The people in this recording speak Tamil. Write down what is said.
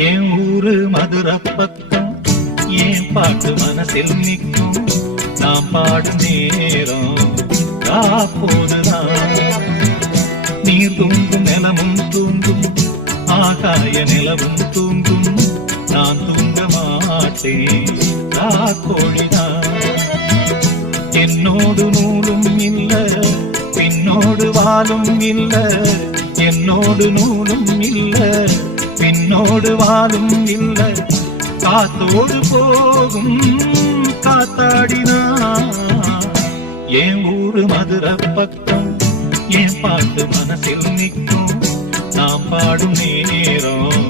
என் ஊரு மதுரை பக்கம் ஏன் பாட்டு மனசில் நிற்கும் நாம் பாடும் நேரம் போதுதான் நீர் தூங்கும் நிலமும் தூங்கும் ஆகாய நிலவும் தூங்கும் நான் தூங்க மாட்டேன் கோழிதான் என்னோடு நூலும் இல்ல பின்னோடு வாலும் இல்ல என்னோடு நூலும் இல்ல பின்னோடு வாலும் இல்ல காத்தோடு போகும் காத்தாடினா என் ஊரு மதுரை பக்கம் என் பாட்டு மனசில் நிற்கும் நாம் பாடும் நேரம்